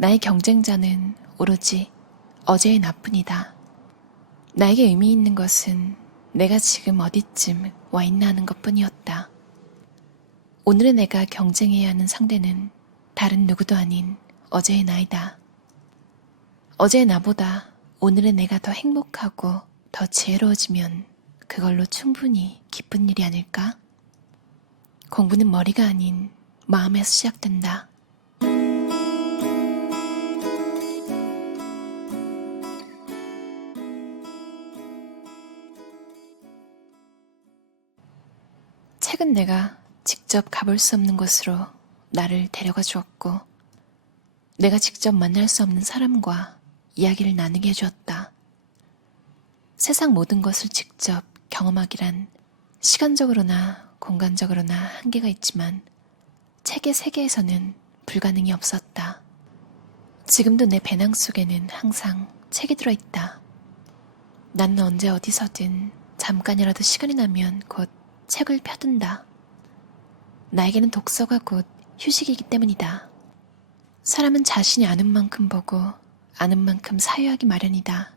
나의 경쟁자는 오로지 어제의 나뿐이다. 나에게 의미 있는 것은 내가 지금 어디쯤 와 있나 하는 것뿐이었다. 오늘의 내가 경쟁해야 하는 상대는 다른 누구도 아닌 어제의 나이다. 어제의 나보다 오늘의 내가 더 행복하고 더 지혜로워지면 그걸로 충분히 기쁜 일이 아닐까? 공부는 머리가 아닌 마음에서 시작된다. 책은 내가 직접 가볼 수 없는 곳으로 나를 데려가 주었고, 내가 직접 만날 수 없는 사람과 이야기를 나누게 해주었다. 세상 모든 것을 직접 경험하기란 시간적으로나 공간적으로나 한계가 있지만 책의 세계에서는 불가능이 없었다. 지금도 내 배낭 속에는 항상 책이 들어있다. 나는 언제 어디서든 잠깐이라도 시간이 나면 곧 책을 펴든다. 나에게는 독서가 곧 휴식이기 때문이다. 사람은 자신이 아는 만큼 보고 아는 만큼 사유하기 마련이다.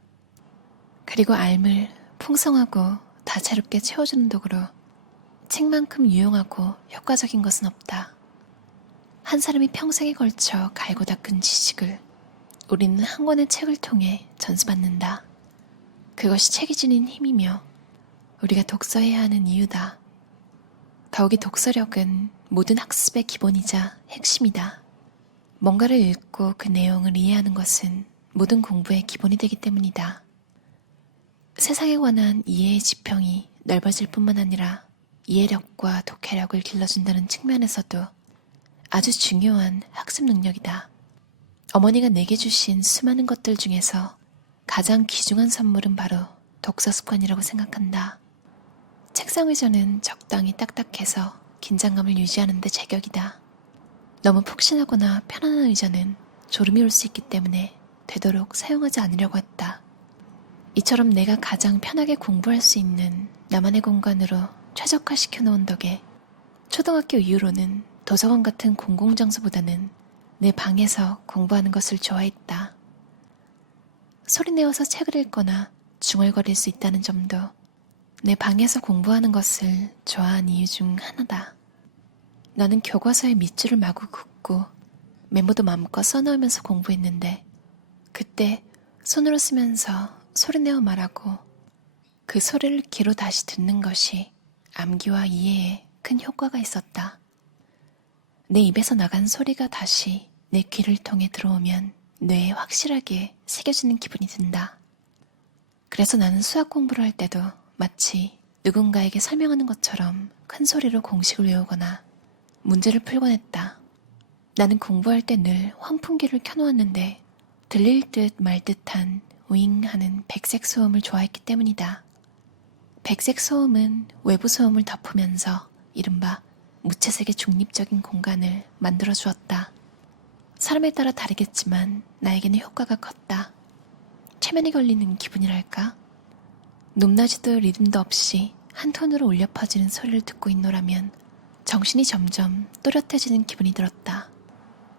그리고 알을 풍성하고 다채롭게 채워주는 도구로 책만큼 유용하고 효과적인 것은 없다. 한 사람이 평생에 걸쳐 갈고 닦은 지식을 우리는 한 권의 책을 통해 전수받는다. 그것이 책이 지닌 힘이며 우리가 독서해야 하는 이유다. 더욱이 독서력은 모든 학습의 기본이자 핵심이다. 뭔가를 읽고 그 내용을 이해하는 것은 모든 공부의 기본이 되기 때문이다. 세상에 관한 이해의 지평이 넓어질 뿐만 아니라 이해력과 독해력을 길러준다는 측면에서도 아주 중요한 학습 능력이다. 어머니가 내게 주신 수많은 것들 중에서 가장 귀중한 선물은 바로 독서 습관이라고 생각한다. 책상 의자는 적당히 딱딱해서 긴장감을 유지하는 데 제격이다. 너무 푹신하거나 편안한 의자는 졸음이 올 수 있기 때문에 되도록 사용하지 않으려고 했다. 이처럼 내가 가장 편하게 공부할 수 있는 나만의 공간으로 최적화시켜 놓은 덕에 초등학교 이후로는 도서관 같은 공공장소보다는 내 방에서 공부하는 것을 좋아했다. 소리내어서 책을 읽거나 중얼거릴 수 있다는 점도 내 방에서 공부하는 것을 좋아한 이유 중 하나다. 나는 교과서에 밑줄을 마구 긋고 메모도 마음껏 써넣으면서 공부했는데 그때 손으로 쓰면서 소리내어 말하고 그 소리를 귀로 다시 듣는 것이 암기와 이해에 큰 효과가 있었다. 내 입에서 나간 소리가 다시 내 귀를 통해 들어오면 뇌에 확실하게 새겨지는 기분이 든다. 그래서 나는 수학 공부를 할 때도 마치 누군가에게 설명하는 것처럼 큰 소리로 공식을 외우거나 문제를 풀곤 했다. 나는 공부할 때 늘 환풍기를 켜놓았는데 들릴 듯 말 듯한 윙 하는 백색 소음을 좋아했기 때문이다. 백색 소음은 외부 소음을 덮으면서 이른바 무채색의 중립적인 공간을 만들어 주었다. 사람에 따라 다르겠지만 나에게는 효과가 컸다. 최면이 걸리는 기분이랄까? 높낮이도 리듬도 없이 한 톤으로 울려 퍼지는 소리를 듣고 있노라면 정신이 점점 또렷해지는 기분이 들었다.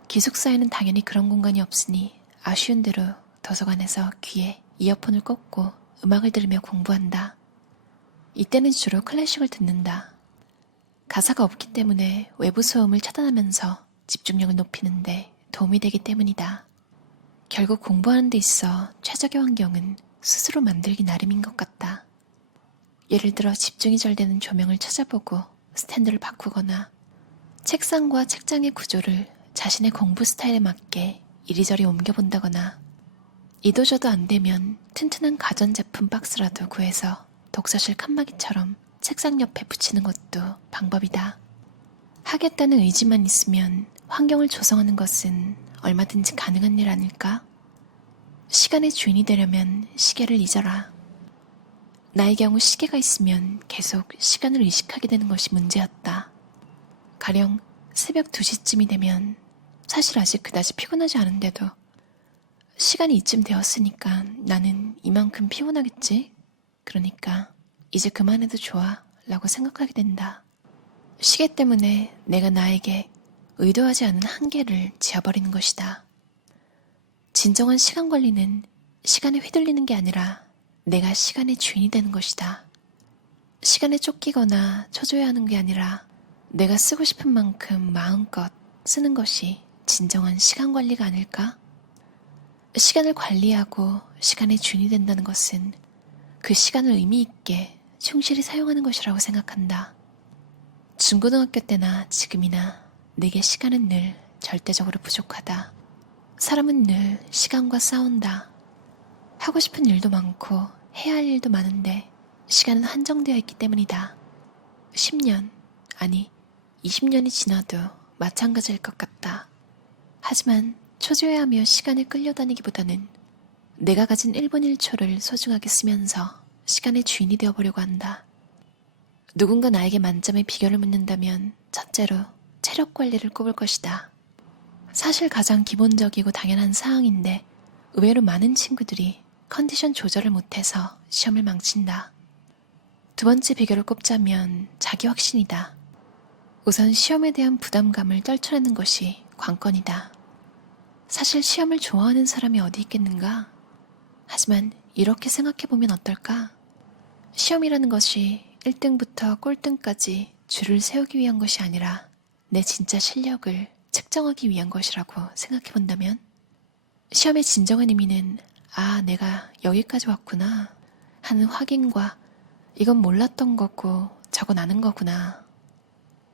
기숙사에는 당연히 그런 공간이 없으니 아쉬운 대로 도서관에서 귀에 이어폰을 꽂고 음악을 들으며 공부한다. 이때는 주로 클래식을 듣는다. 가사가 없기 때문에 외부 소음을 차단하면서 집중력을 높이는데 도움이 되기 때문이다. 결국 공부하는 데 있어 최적의 환경은 스스로 만들기 나름인 것 같다. 예를 들어 집중이 잘 되는 조명을 찾아보고 스탠드를 바꾸거나 책상과 책장의 구조를 자신의 공부 스타일에 맞게 이리저리 옮겨본다거나 이도저도 안 되면 튼튼한 가전제품 박스라도 구해서 독서실 칸막이처럼 책상 옆에 붙이는 것도 방법이다. 하겠다는 의지만 있으면 환경을 조성하는 것은 얼마든지 가능한 일 아닐까? 시간의 주인이 되려면 시계를 잊어라. 나의 경우 시계가 있으면 계속 시간을 의식하게 되는 것이 문제였다. 가령 새벽 2시쯤이 되면 사실 아직 그다지 피곤하지 않은데도 시간이 이쯤 되었으니까 나는 이만큼 피곤하겠지? 그러니까 이제 그만해도 좋아 라고 생각하게 된다. 시계 때문에 내가 나에게 의도하지 않은 한계를 지어버리는 것이다. 진정한 시간 관리는 시간에 휘둘리는 게 아니라 내가 시간의 주인이 되는 것이다. 시간에 쫓기거나 초조해하는 게 아니라 내가 쓰고 싶은 만큼 마음껏 쓰는 것이 진정한 시간 관리가 아닐까? 시간을 관리하고 시간의 주인이 된다는 것은 그 시간을 의미 있게 충실히 사용하는 것이라고 생각한다. 중고등학교 때나 지금이나 내게 시간은 늘 절대적으로 부족하다. 사람은 늘 시간과 싸운다. 하고 싶은 일도 많고 해야 할 일도 많은데 시간은 한정되어 있기 때문이다. 10년, 아니 20년이 지나도 마찬가지일 것 같다. 하지만 초조해하며 시간을 끌려다니기보다는 내가 가진 1분 1초를 소중하게 쓰면서 시간의 주인이 되어보려고 한다. 누군가 나에게 만점의 비결을 묻는다면 첫째로 체력 관리를 꼽을 것이다. 사실 가장 기본적이고 당연한 사항인데 의외로 많은 친구들이 컨디션 조절을 못해서 시험을 망친다. 두 번째 비결을 꼽자면 자기 확신이다. 우선 시험에 대한 부담감을 떨쳐내는 것이 관건이다. 사실 시험을 좋아하는 사람이 어디 있겠는가? 하지만 이렇게 생각해보면 어떨까? 시험이라는 것이 1등부터 꼴등까지 줄을 세우기 위한 것이 아니라 내 진짜 실력을 측정하기 위한 것이라고 생각해본다면 시험의 진정한 의미는 내가 여기까지 왔구나 하는 확인과 이건 몰랐던 거고 저건 아는 거구나.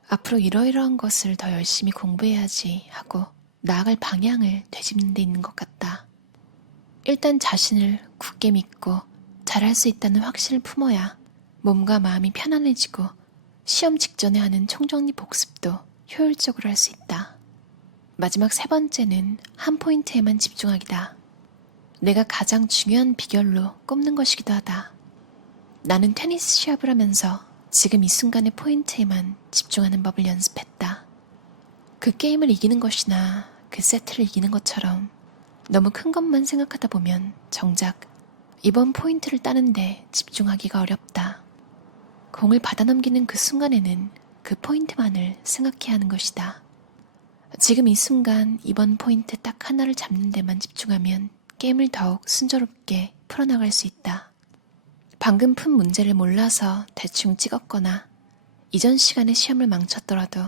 앞으로 이러이러한 것을 더 열심히 공부해야지 하고 나아갈 방향을 되짚는 데 있는 것 같다. 일단 자신을 굳게 믿고 잘할 수 있다는 확신을 품어야 몸과 마음이 편안해지고 시험 직전에 하는 총정리 복습도 효율적으로 할 수 있다. 마지막 세 번째는 한 포인트에만 집중하기다. 내가 가장 중요한 비결로 꼽는 것이기도 하다. 나는 테니스 시합을 하면서 지금 이 순간의 포인트에만 집중하는 법을 연습했다. 그 게임을 이기는 것이나 그 세트를 이기는 것처럼 너무 큰 것만 생각하다 보면 정작 이번 포인트를 따는데 집중하기가 어렵다. 공을 받아넘기는 그 순간에는 그 포인트만을 생각해야 하는 것이다. 지금 이 순간 이번 포인트 딱 하나를 잡는 데만 집중하면 게임을 더욱 순조롭게 풀어나갈 수 있다. 방금 푼 문제를 몰라서 대충 찍었거나 이전 시간에 시험을 망쳤더라도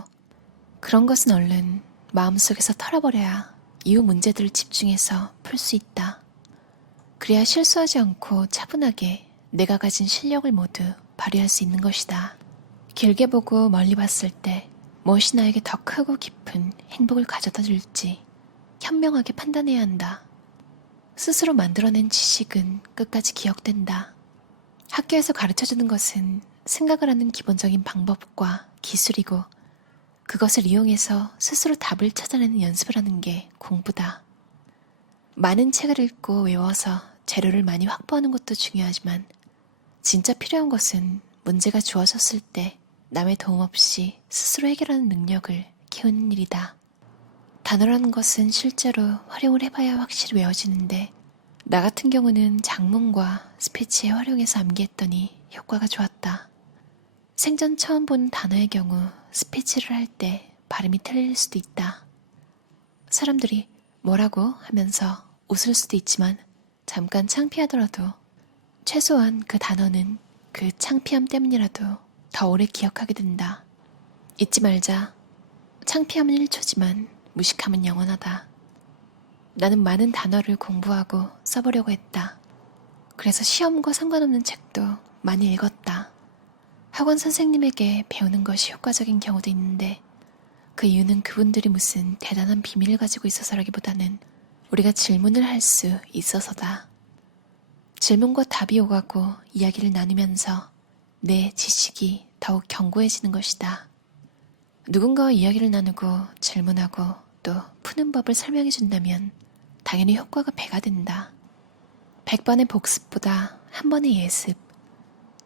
그런 것은 얼른 마음속에서 털어버려야 이후 문제들을 집중해서 풀 수 있다. 그래야 실수하지 않고 차분하게 내가 가진 실력을 모두 발휘할 수 있는 것이다. 길게 보고 멀리 봤을 때 무엇이 나에게 더 크고 깊은 행복을 가져다 줄지 현명하게 판단해야 한다. 스스로 만들어낸 지식은 끝까지 기억된다. 학교에서 가르쳐주는 것은 생각을 하는 기본적인 방법과 기술이고 그것을 이용해서 스스로 답을 찾아내는 연습을 하는 게 공부다. 많은 책을 읽고 외워서 재료를 많이 확보하는 것도 중요하지만 진짜 필요한 것은 문제가 주어졌을 때 남의 도움 없이 스스로 해결하는 능력을 키우는 일이다. 단어라는 것은 실제로 활용을 해봐야 확실히 외워지는데 나 같은 경우는 작문과 스피치에 활용해서 암기했더니 효과가 좋았다. 생전 처음 보는 단어의 경우 스피치를 할 때 발음이 틀릴 수도 있다. 사람들이 뭐라고 하면서 웃을 수도 있지만 잠깐 창피하더라도 최소한 그 단어는 그 창피함 때문이라도 더 오래 기억하게 된다. 잊지 말자. 창피함은 1초지만 무식함은 영원하다. 나는 많은 단어를 공부하고 써보려고 했다. 그래서 시험과 상관없는 책도 많이 읽었다. 학원 선생님에게 배우는 것이 효과적인 경우도 있는데 그 이유는 그분들이 무슨 대단한 비밀을 가지고 있어서라기보다는 우리가 질문을 할 수 있어서다. 질문과 답이 오가고 이야기를 나누면서 내 지식이 더욱 견고해지는 것이다. 누군가와 이야기를 나누고 질문하고 또 푸는 법을 설명해 준다면 당연히 효과가 배가 된다. 100번의 복습보다 한 번의 예습.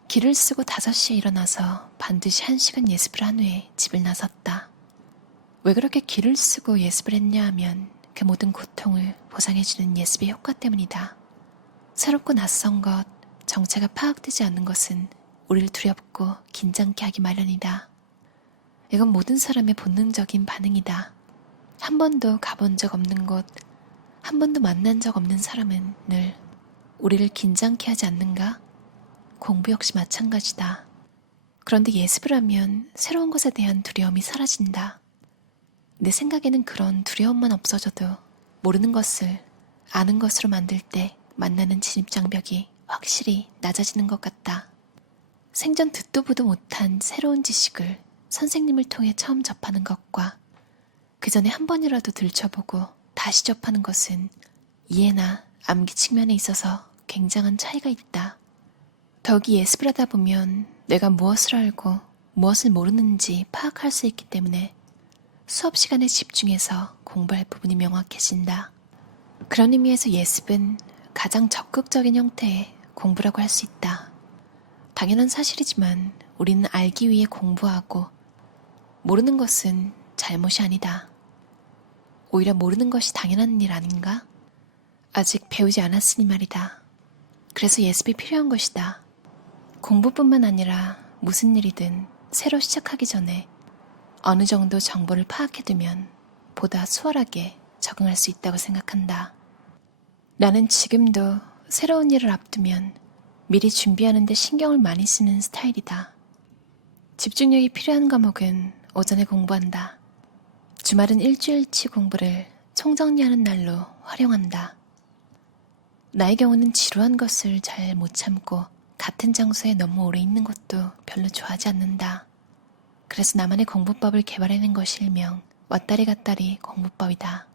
길을 쓰고 5시에 일어나서 반드시 1시간 예습을 한 후에 집을 나섰다. 왜 그렇게 길을 쓰고 예습을 했냐 하면 그 모든 고통을 보상해주는 예습의 효과 때문이다. 새롭고 낯선 것, 정체가 파악되지 않는 것은 우리를 두렵고 긴장케 하기 마련이다. 이건 모든 사람의 본능적인 반응이다. 한 번도 가본 적 없는 곳, 한 번도 만난 적 없는 사람은 늘 우리를 긴장케 하지 않는가? 공부 역시 마찬가지다. 그런데 예습을 하면 새로운 것에 대한 두려움이 사라진다. 내 생각에는 그런 두려움만 없어져도 모르는 것을 아는 것으로 만들 때 만나는 진입장벽이 확실히 낮아지는 것 같다. 생전 듣도 보도 못한 새로운 지식을 선생님을 통해 처음 접하는 것과 그 전에 한 번이라도 들춰보고 다시 접하는 것은 이해나 암기 측면에 있어서 굉장한 차이가 있다. 더욱이 예습을 하다 보면 내가 무엇을 알고 무엇을 모르는지 파악할 수 있기 때문에 수업 시간에 집중해서 공부할 부분이 명확해진다. 그런 의미에서 예습은 가장 적극적인 형태의 공부라고 할 수 있다. 당연한 사실이지만 우리는 알기 위해 공부하고 모르는 것은 잘못이 아니다. 오히려 모르는 것이 당연한 일 아닌가? 아직 배우지 않았으니 말이다. 그래서 예습이 필요한 것이다. 공부뿐만 아니라 무슨 일이든 새로 시작하기 전에 어느 정도 정보를 파악해두면 보다 수월하게 적응할 수 있다고 생각한다. 나는 지금도 새로운 일을 앞두면 미리 준비하는 데 신경을 많이 쓰는 스타일이다. 집중력이 필요한 과목은 오전에 공부한다. 주말은 일주일치 공부를 총정리하는 날로 활용한다. 나의 경우는 지루한 것을 잘 못 참고 같은 장소에 너무 오래 있는 것도 별로 좋아하지 않는다. 그래서 나만의 공부법을 개발해낸 것이 일명 왔다리 갔다리 공부법이다.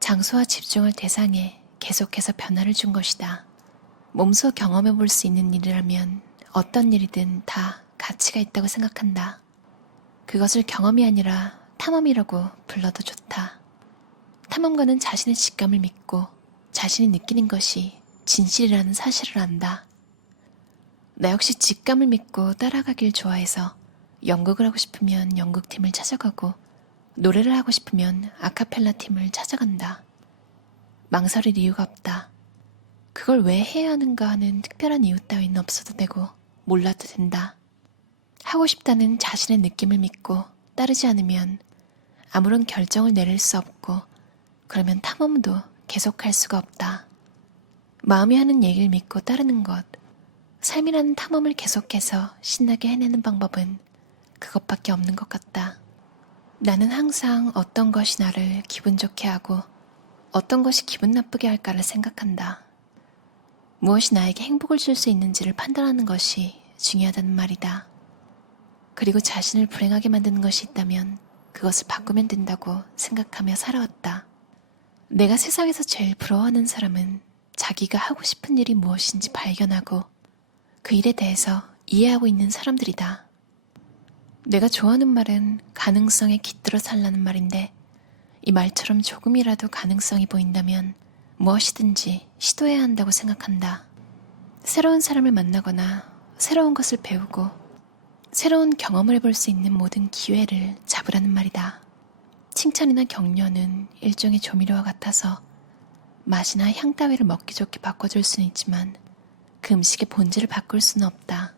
장소와 집중을 대상에 계속해서 변화를 준 것이다. 몸소 경험해 볼 수 있는 일이라면 어떤 일이든 다 가치가 있다고 생각한다. 그것을 경험이 아니라 탐험이라고 불러도 좋다. 탐험가는 자신의 직감을 믿고 자신이 느끼는 것이 진실이라는 사실을 안다. 나 역시 직감을 믿고 따라가길 좋아해서 연극을 하고 싶으면 연극팀을 찾아가고 노래를 하고 싶으면 아카펠라 팀을 찾아간다. 망설일 이유가 없다. 그걸 왜 해야 하는가 하는 특별한 이유 따위는 없어도 되고 몰라도 된다. 하고 싶다는 자신의 느낌을 믿고 따르지 않으면 아무런 결정을 내릴 수 없고 그러면 탐험도 계속할 수가 없다. 마음이 하는 얘기를 믿고 따르는 것, 삶이라는 탐험을 계속해서 신나게 해내는 방법은 그것밖에 없는 것 같다. 나는 항상 어떤 것이 나를 기분 좋게 하고 어떤 것이 기분 나쁘게 할까를 생각한다. 무엇이 나에게 행복을 줄 수 있는지를 판단하는 것이 중요하다는 말이다. 그리고 자신을 불행하게 만드는 것이 있다면 그것을 바꾸면 된다고 생각하며 살아왔다. 내가 세상에서 제일 부러워하는 사람은 자기가 하고 싶은 일이 무엇인지 발견하고 그 일에 대해서 이해하고 있는 사람들이다. 내가 좋아하는 말은 가능성에 깃들어 살라는 말인데 이 말처럼 조금이라도 가능성이 보인다면 무엇이든지 시도해야 한다고 생각한다. 새로운 사람을 만나거나 새로운 것을 배우고 새로운 경험을 해볼 수 있는 모든 기회를 잡으라는 말이다. 칭찬이나 격려는 일종의 조미료와 같아서 맛이나 향 따위를 먹기 좋게 바꿔줄 수는 있지만 그 음식의 본질을 바꿀 수는 없다.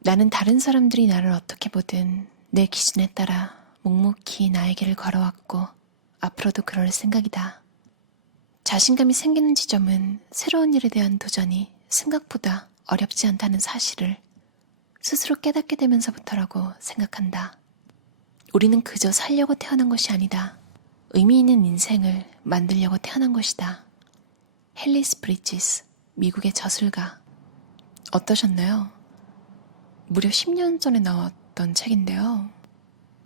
나는 다른 사람들이 나를 어떻게 보든 내 기준에 따라 묵묵히 나의 길을 걸어왔고 앞으로도 그럴 생각이다. 자신감이 생기는 지점은 새로운 일에 대한 도전이 생각보다 어렵지 않다는 사실을 스스로 깨닫게 되면서부터라고 생각한다. 우리는 그저 살려고 태어난 것이 아니다. 의미 있는 인생을 만들려고 태어난 것이다. 헬리스 브리지스, 미국의 저술가. 어떠셨나요? 무려 10년 전에 나왔던 책인데요.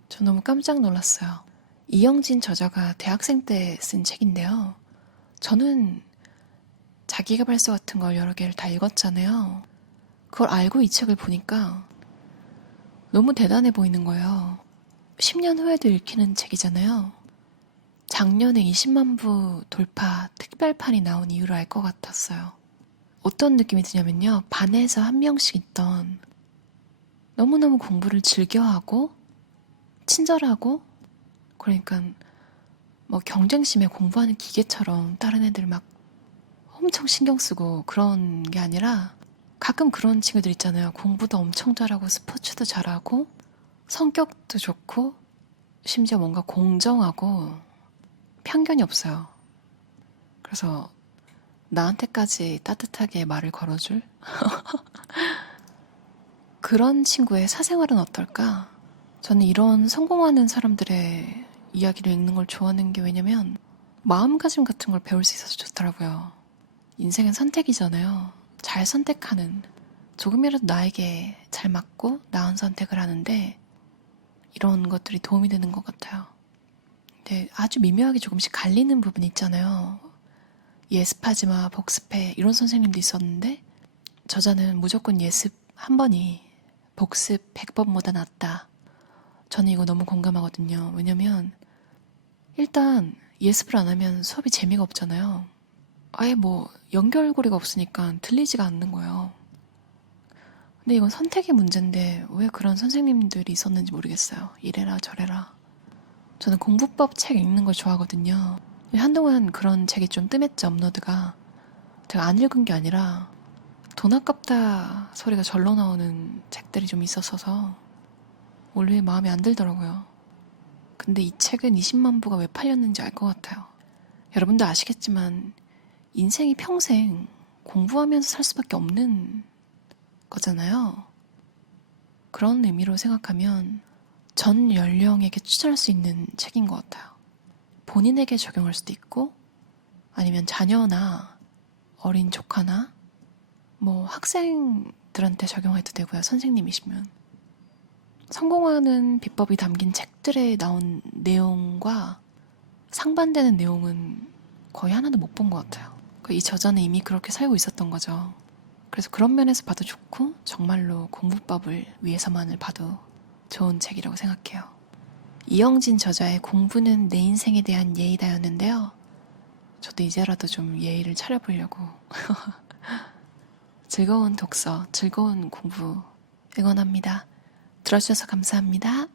저 너무 깜짝 놀랐어요. 이영진 저자가 대학생 때 쓴 책인데요. 저는 자기계발서 같은 걸 여러 개를 다 읽었잖아요. 그걸 알고 이 책을 보니까 너무 대단해 보이는 거예요. 10년 후에도 읽히는 책이잖아요. 작년에 20만 부 돌파 특별판이 나온 이유를 알 것 같았어요. 어떤 느낌이 드냐면요. 반에서 한 명씩 있던 너무너무 공부를 즐겨하고 친절하고 그러니까 뭐 경쟁심에 공부하는 기계처럼 다른 애들 막 엄청 신경 쓰고 그런 게 아니라 가끔 그런 친구들 있잖아요. 공부도 엄청 잘하고 스포츠도 잘하고 성격도 좋고 심지어 뭔가 공정하고 편견이 없어요. 그래서 나한테까지 따뜻하게 말을 걸어줄? 그런 친구의 사생활은 어떨까? 저는 이런 성공하는 사람들의 이야기를 읽는 걸 좋아하는 게 왜냐면 마음가짐 같은 걸 배울 수 있어서 좋더라고요. 인생은 선택이잖아요. 잘 선택하는, 조금이라도 나에게 잘 맞고 나은 선택을 하는데 이런 것들이 도움이 되는 것 같아요. 근데 아주 미묘하게 조금씩 갈리는 부분이 있잖아요. 예습하지 마, 복습해 이런 선생님도 있었는데 저자는 무조건 예습 한 번이 복습 100번보다 낫다. 저는 이거 너무 공감하거든요. 왜냐면 일단 예습을 안 하면 수업이 재미가 없잖아요. 아예 뭐 연결고리가 없으니까 들리지가 않는 거예요. 근데 이건 선택의 문제인데 왜 그런 선생님들이 있었는지 모르겠어요. 이래라 저래라. 저는 공부법 책 읽는 걸 좋아하거든요. 한동안 그런 책이 좀 뜸했죠, 업로드가. 제가 안 읽은 게 아니라 돈 아깝다 소리가 절로 나오는 책들이 좀 있었어서 원래 마음에 안 들더라고요. 근데 이 책은 20만 부가 왜 팔렸는지 알 것 같아요. 여러분도 아시겠지만 인생이 평생 공부하면서 살 수밖에 없는 거잖아요. 그런 의미로 생각하면 전 연령에게 추천할 수 있는 책인 것 같아요. 본인에게 적용할 수도 있고 아니면 자녀나 어린 조카나 뭐 학생들한테 적용해도 되고요. 선생님이시면. 성공하는 비법이 담긴 책들에 나온 내용과 상반되는 내용은 거의 하나도 못 본 것 같아요. 이 저자는 이미 그렇게 살고 있었던 거죠. 그래서 그런 면에서 봐도 좋고 정말로 공부법을 위해서만을 봐도 좋은 책이라고 생각해요. 이영진 저자의 공부는 내 인생에 대한 예의다였는데요. 저도 이제라도 좀 예의를 차려보려고. 즐거운 독서, 즐거운 공부 응원합니다. 들어주셔서 감사합니다.